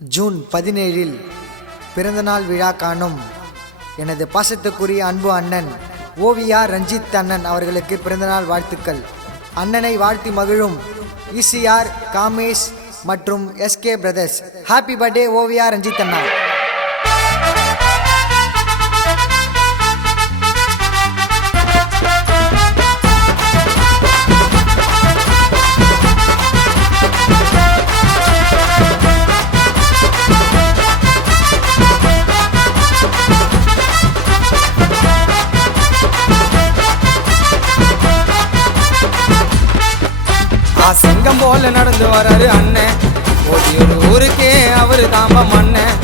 June 17 பிறந்தநாள் விழா காணும் எனது பாசத்துக்குரிய அன்பு அண்ணன் ஓவிஆர் ரஞ்சித் அண்ணன் அவர்களுக்கு பிறந்தநாள் வாழ்த்துக்கள். அண்ணனை வாழ்த்தி மகிழும் இசிஆர் காமேஷ் மற்றும் SK brothers. Happy birthday OVR Ranjith அண்ணா. சிங்கம் போல நடந்து வராரு அண்ணன், ஒரு ஊருக்கே அவரு தாம்ப மண்ணன்.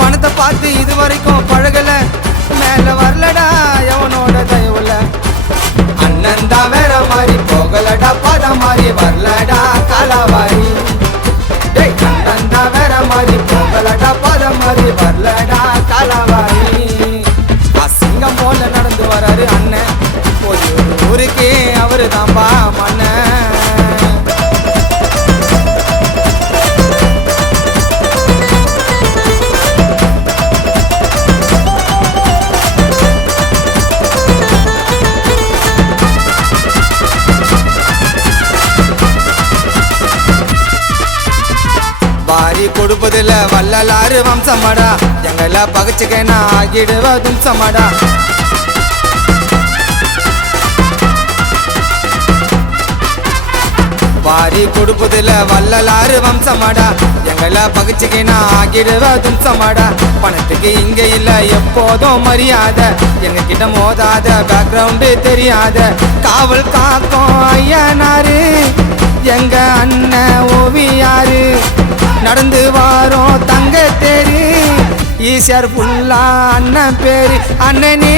பணத்தை பார்த்து இது வரைக்கும் பழகல, மேல வரலடா எவனோட தயவுல. அண்ணன் தான் வேற மாதிரி போகலடா, பத மாதிரி வரலடா காலாவாரி. அண்ணன் தான் வேற மாதிரி போகலடா, பத மாதிரி வரலடா காலாவாரி. சிங்கம் போல நடந்து வராரு அண்ணன், ஒரு ஊருக்கே அவரு தாம்பா மண்ணன். வாரி கொடுப்பதில்ல வள்ளலாறு வம்சமாடா, எங்களை பகச்சுக்கேனா ஆகிடுவதும் சமாடா. வாரி கொடுப்பதில்ல வள்ளலாறு வம்சமாடா, எங்களை பகச்சுக்கேனா ஆகிடுவதும் சமாடா. பணத்துக்கு இங்க இல்ல எப்போதும் மரியாதை, எங்க கிட்ட மோதாத பேக்ரவுண்டு தெரியாத. காவல் காக்கும் ஐயனாரு எங்க அண்ணன் ஓவியாரு. நடந்து வாரோம் தங்க தேரி, ஈசிஆர் புல்லா அண்ணன் பேரு. அண்ணனே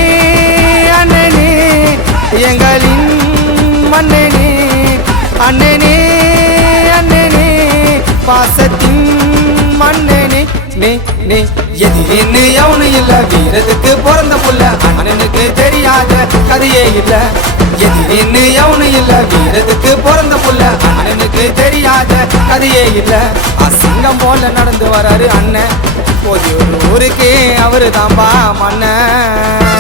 அண்ணனே எங்களின் மன்னனே, அண்ணனே அண்ணனே பாசத்தின் மன்னனே. நே நே எதிரின்னு எவனு இல்ல, வீரத்துக்கு பிறந்த புள்ள அண்ணனுக்கு தெரியாத கதையே இல்ல. எதிரின்னு எவனு இல்ல, வீரத்துக்கு பிறந்த புள்ள அண்ணனுக்கு தெரியாத கதையே இல்ல. அசிங்கம் போல நடந்து வராரு அண்ணன், ஒரு ஊருக்கே அவரு தாம்பா மண்ணன்.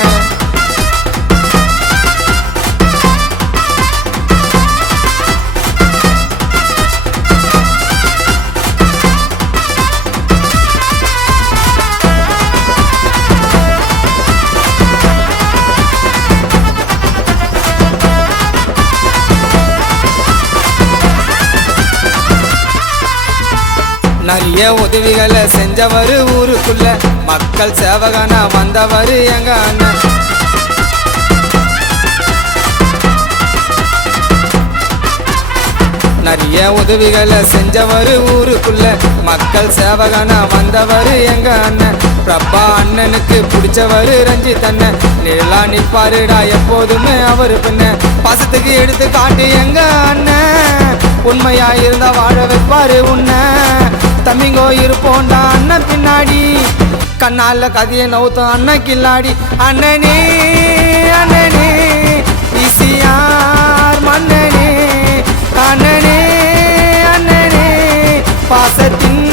நிறைய உதவிகளை செஞ்சவரு ஊருக்குள்ள, மக்கள் சேவகனா வந்தவரு எங்க அண்ணன். நிறைய உதவிகளை செஞ்சவரு ஊருக்குள்ள, மக்கள் சேவகனா வந்தவரு எங்க அண்ணன். பிரபா அண்ணனுக்கு பிடிச்சவரு ரஞ்சித் அண்ணன், நிழலா நிற்பாருடா எப்போதுமே அவரு பின்ன. பாசத்துக்கு எடுத்து காட்டு எங்க அண்ணன், உண்மையா இருந்தா வாழ வைப்பாரு உன்ன. தம்பிங்கோ இருப்போண்டா அண்ணன் பின்னாடி, கண்ணால கதையை நவுத்தோம் அண்ணன் கில்லாடி. அண்ணனே அண்ணனே இசிஆர் மன்னனே, அண்ணனே அண்ணனே பாசத்தின்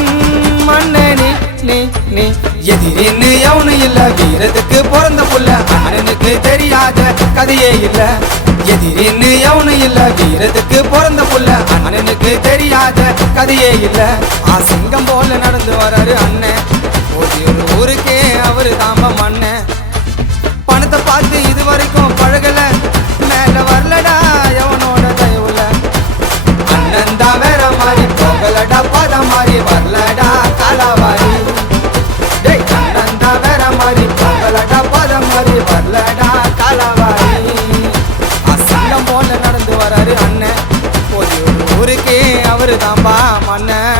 மன்னனே. நே நே எதிரின்னு எவனு இல்ல, வீரத்துக்கு பிறந்த புள்ள அண்ணனுக்கு தெரியாத கதையே இல்ல. எதிரின்னு எவனு இல்ல, வீரத்துக்கு பிறந்த புள்ள அண்ணனுக்கு தெரியாத கதையே இல்ல. சிங்கம் போல நடந்து வராரு அண்ணன், ஒரு ஊருக்கே அவரு தாம்ப மண்ணன். பணத்தை பார்த்து இது வரைக்கும் பழகல, மேல வரலடா எவனோட தயவுல. அண்ணன் தான் வேற மாதிரி போகலடா, பத மாதிரி வரலடா காலாவாரி. அண்ணன் தான் வேற மாதிரி போகலடா, பத மாதிரி வரலடா காலாவாரி. அசிங்கம் போல நடந்து வராரு அண்ணன், ஒரு ஊருக்கே அவரு தாம்பா மண்ணன்.